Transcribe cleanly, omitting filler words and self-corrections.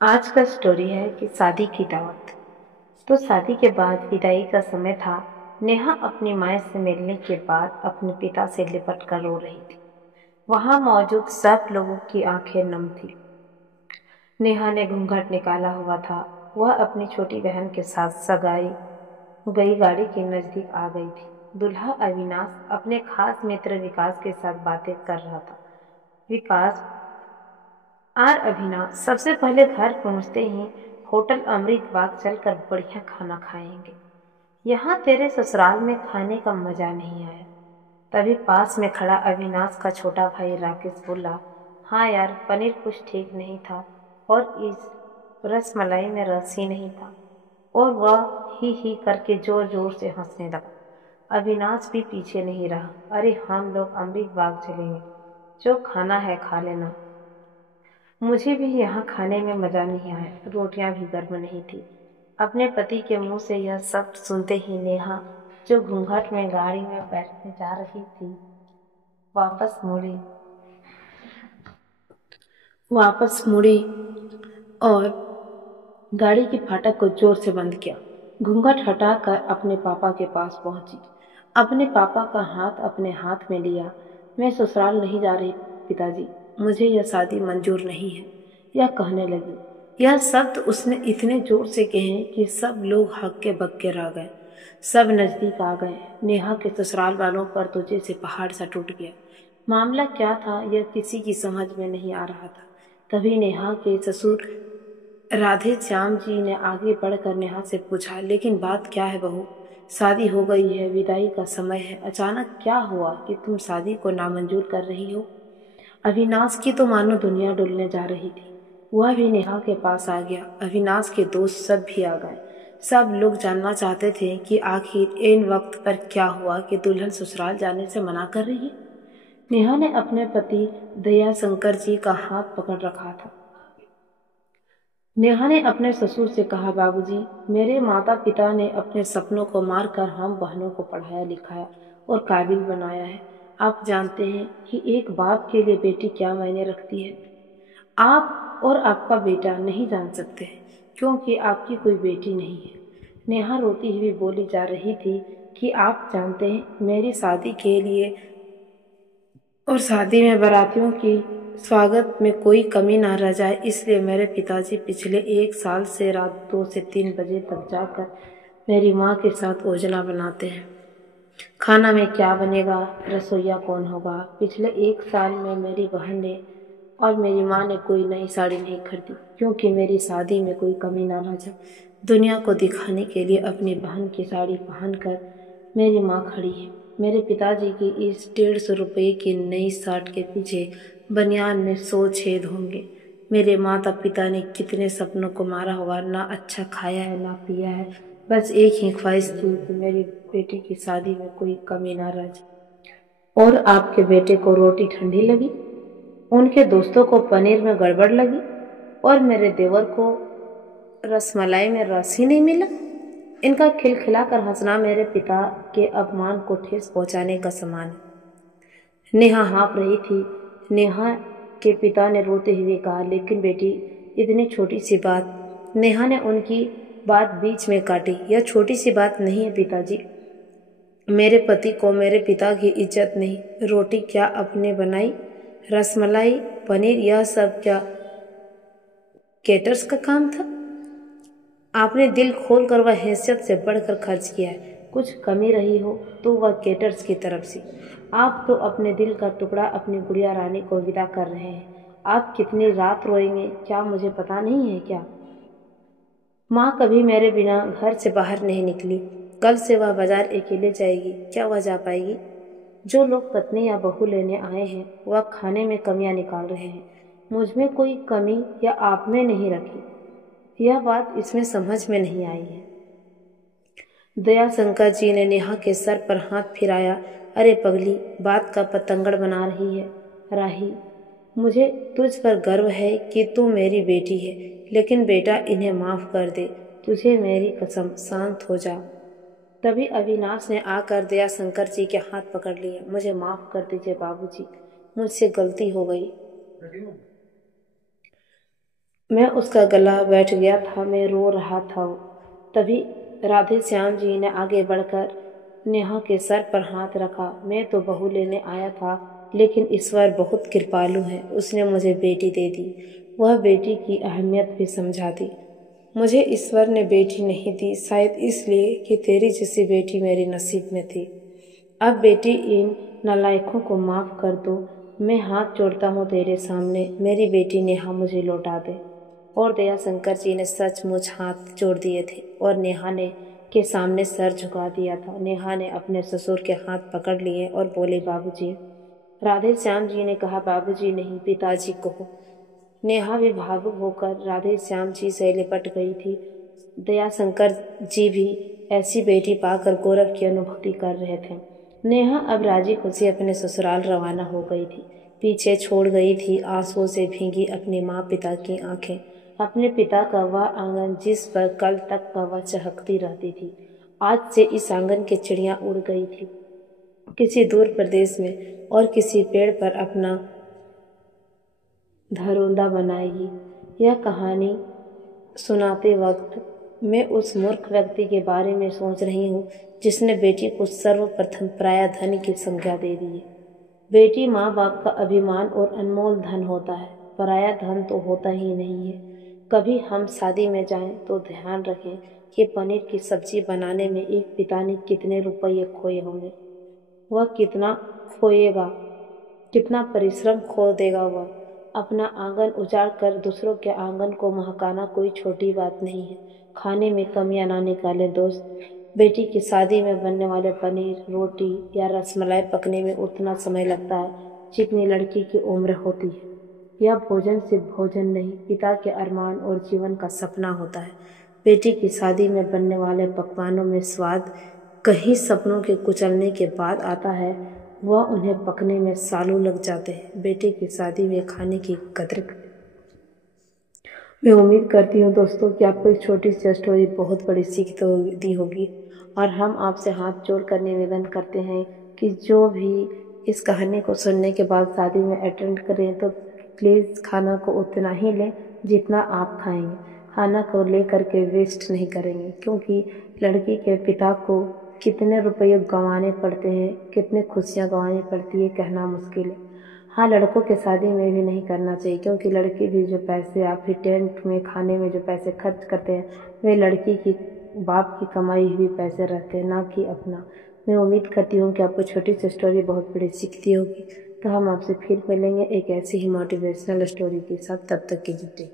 आज का स्टोरी है कि शादी की दावत। तो शादी के बाद विदाई का समय था। नेहा अपनी माँ से मिलने के बाद अपने पिता से लिपट कर रो रही थी। वहां मौजूद सब लोगों की आंखें नम थी। नेहा ने घूंघट निकाला हुआ था। वह अपनी छोटी बहन के साथ सगाई गई गाड़ी के नजदीक आ गई थी। दूल्हा अविनाश अपने खास मित्र विकास के साथ बातें कर रहा था। विकास और अभिनव सबसे पहले घर पहुंचते ही होटल अमृत बाग चलकर बढ़िया खाना खाएंगे। यहाँ तेरे ससुराल में खाने का मजा नहीं आया। तभी पास में खड़ा अविनाश का छोटा भाई राकेश बोला, हाँ यार, पनीर कुछ ठीक नहीं था और इस रसमलाई में रस ही नहीं था। और वह ही करके जोर जोर से हंसने लगा। अविनाश भी पीछे नहीं रहा। अरे हम लोग अमृत बाग चलेंगे, जो खाना है खा लेना। मुझे भी यहाँ खाने में मजा नहीं आया। रोटियां भी गर्म नहीं थी। अपने पति के मुंह से यह सब सुनते ही नेहा, जो घूंघट में गाड़ी में बैठने जा रही थी, वापस मुड़ी वापस मुड़ी और गाड़ी की फाटक को जोर से बंद किया। घूंघट हटाकर अपने पापा के पास पहुंची। अपने पापा का हाथ अपने हाथ में लिया। मैं ससुराल नहीं जा रही पिताजी, मुझे यह शादी मंजूर नहीं है, यह कहने लगी। यह शब्द उसने इतने जोर से कहे कि सब लोग हक्के बक्के रह गए। सब नजदीक आ गए। नेहा के ससुराल वालों पर तो जैसे पहाड़ सा टूट गया। मामला क्या था यह किसी की समझ में नहीं आ रहा था। तभी नेहा के ससुर राधे श्याम जी ने आगे बढ़कर नेहा से पूछा, लेकिन बात क्या है बहू? शादी हो गई है, विदाई का समय है, अचानक क्या हुआ कि तुम शादी को नामंजूर कर रही हो? अविनाश की तो मानो दुनिया डुलने जा रही थी। वह भी नेहा के पास आ गया। अविनाश के दोस्त सब भी आ गए। सब लोग जानना चाहते थे कि आखिर इन वक्त पर क्या हुआ कि दुल्हन ससुराल जाने से मना कर रही है। नेहा ने अपने पति दया शंकर जी का हाथ पकड़ रखा था। नेहा ने अपने ससुर से कहा, बाबूजी, मेरे माता पिता ने अपने सपनों को मारकर हम बहनों को पढ़ाया लिखाया और काबिल बनाया है। आप जानते हैं कि एक बाप के लिए बेटी क्या मायने रखती है। आप और आपका बेटा नहीं जान सकते क्योंकि आपकी कोई बेटी नहीं है। नेहा रोती हुई बोली जा रही थी कि आप जानते हैं, मेरी शादी के लिए और शादी में बारातियों की स्वागत में कोई कमी ना रह जाए, इसलिए मेरे पिताजी पिछले 1 साल से रात 2 से 3 बजे तक जाकर मेरी माँ के साथ योजना बनाते हैं। खाना में क्या बनेगा, रसोईया कौन होगा। पिछले 1 साल में मेरी बहन ने और मेरी माँ ने कोई नई साड़ी नहीं खरीदी क्योंकि मेरी शादी में कोई कमी ना रह जाए। दुनिया को दिखाने के लिए अपनी बहन की साड़ी पहनकर मेरी माँ खड़ी है। मेरे पिताजी की इस 150 रुपये की नई शर्ट के पीछे बनियान में 100 छेद होंगे। मेरे माता पिता ने कितने सपनों को मारा होगा, ना अच्छा खाया है ना पिया है। बस एक ही ख्वाहिश थी कि मेरी बेटी की शादी में कोई कमी ना रह जाए। और आपके बेटे को रोटी ठंडी लगी, उनके दोस्तों को पनीर में गड़बड़ लगी और मेरे देवर को रसमलाई में रस ही नहीं मिला। इनका खिलखिलाकर हंसना मेरे पिता के अपमान को ठेस पहुंचाने का समान है। नेहा हाँफ रही थी। नेहा के पिता ने रोते हुए कहा, लेकिन बेटी, इतनी छोटी सी बात। नेहा ने उनकी बात बीच में काटी। यह छोटी सी बात नहीं है पिताजी। मेरे पति को मेरे पिता की इज्जत नहीं। रोटी क्या अपने बनाई, रसमलाई पनीर यह सब क्या केटर्स का काम था? आपने दिल खोल कर वह हैसियत से बढ़कर खर्च किया है। कुछ कमी रही हो तो वह केटर्स की तरफ से। आप तो अपने दिल का टुकड़ा अपनी गुड़िया रानी को विदा कर रहे हैं। आप कितनी रात रोएंगे क्या मुझे पता नहीं है क्या? माँ कभी मेरे बिना घर से बाहर नहीं निकली। कल से वह बाजार अकेले जाएगी, क्या वह जा पाएगी? जो लोग पत्नी या बहू लेने आए हैं वह खाने में कमियां निकाल रहे हैं। मुझ में कोई कमी या आप में नहीं रखी। यह बात इसमें समझ में नहीं आई है। दया शंकर जी ने नेहा के सर पर हाथ फिराया। अरे पगली, बात का पतंगड़ बना रही है राही। मुझे तुझ पर गर्व है कि तू मेरी बेटी है, लेकिन बेटा इन्हें माफ कर दे। तुझे मेरी कसम, शांत हो जा। तभी अविनाश ने आकर दया शंकर जी के हाथ पकड़ लिए। मुझे माफ कर दीजिए बाबूजी, मुझसे गलती हो गई। मैं उसका गला बैठ गया था, मैं रो रहा था। तभी राधे श्याम जी ने आगे बढ़कर नेहा के सर पर हाथ रखा। मैं तो बहू लेने आया था, लेकिन ईश्वर बहुत कृपालु है, उसने मुझे बेटी दे दी। वह बेटी की अहमियत भी समझा दी। मुझे ईश्वर ने बेटी नहीं दी, शायद इसलिए कि तेरी जैसी बेटी मेरे नसीब में थी। अब बेटी, इन नालायकों को माफ़ कर दो। मैं हाथ जोड़ता हूँ तेरे सामने, मेरी बेटी नेहा मुझे लौटा दे। और दयाशंकर जी ने सचमुच हाथ जोड़ दिए थे और नेहा ने के सामने सर झुका दिया था। नेहा ने अपने ससुर के हाथ पकड़ लिए और बोले, बाबूजी। राधे श्याम जी ने कहा, बाबूजी नहीं, पिताजी कहो। नेहा भी भावुक होकर राधे श्याम जी से लिपट गई थी। दयाशंकर जी भी ऐसी बेटी पाकर गौरव की अनुभूति कर रहे थे। नेहा अब राजी खुशी अपने ससुराल रवाना हो गई थी। पीछे छोड़ गई थी आंसुओं से भीगी अपने माँ पिता की आंखें, अपने पिता का वह आंगन जिस पर कल तक का वह चहकती रहती थी। आज से इस आंगन की चिड़िया उड़ गई थी किसी दूर प्रदेश में और किसी पेड़ पर अपना धरोंदा बनाएगी। यह कहानी सुनाते वक्त मैं उस मूर्ख व्यक्ति के बारे में सोच रही हूँ जिसने बेटी को सर्वप्रथम पराया धन की संज्ञा दे दी है। बेटी माँ बाप का अभिमान और अनमोल धन होता है, पराया धन तो होता ही नहीं है। कभी हम शादी में जाएं तो ध्यान रखें कि पनीर की सब्जी बनाने में एक पिता ने कितने रुपये खोए होंगे, वह कितना खोएगा, कितना परिश्रम खो देगा वह। अपना आंगन उजाड़ कर दूसरों के आंगन को महकाना कोई छोटी बात नहीं है। खाने में कमियां ना निकालें दोस्त। बेटी की शादी में बनने वाले पनीर, रोटी या रसमलाई पकने में उतना समय लगता है जितनी लड़की की उम्र होती है। यह भोजन सिर्फ भोजन नहीं, पिता के अरमान और जीवन का सपना होता है। बेटी की शादी में बनने वाले पकवानों में स्वाद कहीं सपनों के कुचलने के बाद आता है, वह उन्हें पकने में सालों लग जाते हैं। बेटे की शादी में खाने की कदर करें। मैं उम्मीद करती हूँ दोस्तों कि आपको एक छोटी सी स्टोरी बहुत बड़ी सीख तो दी होगी, और हम आपसे हाथ जोड़कर निवेदन करते हैं कि जो भी इस कहानी को सुनने के बाद शादी में अटेंड करें तो प्लीज़ खाना को उतना ही लें जितना आप खाएंगे। खाना को ले करके वेस्ट नहीं करेंगे, क्योंकि लड़की के पिता को कितने रुपये गंवाने पड़ते हैं, कितने खुशियाँ गंवानी पड़ती है, कहना मुश्किल है। हाँ, लड़कों के शादी में भी नहीं करना चाहिए, क्योंकि लड़की भी जो पैसे आप फिर टेंट में खाने में जो पैसे खर्च करते हैं वे लड़की की बाप की कमाई हुई पैसे रहते हैं, ना कि अपना। मैं उम्मीद करती हूँ कि आपको छोटी सी स्टोरी बहुत बड़ी सीखती होगी। तो हम आपसे फिर मिलेंगे एक ऐसी ही मोटिवेशनल स्टोरी के साथ। तब तक की जुटे।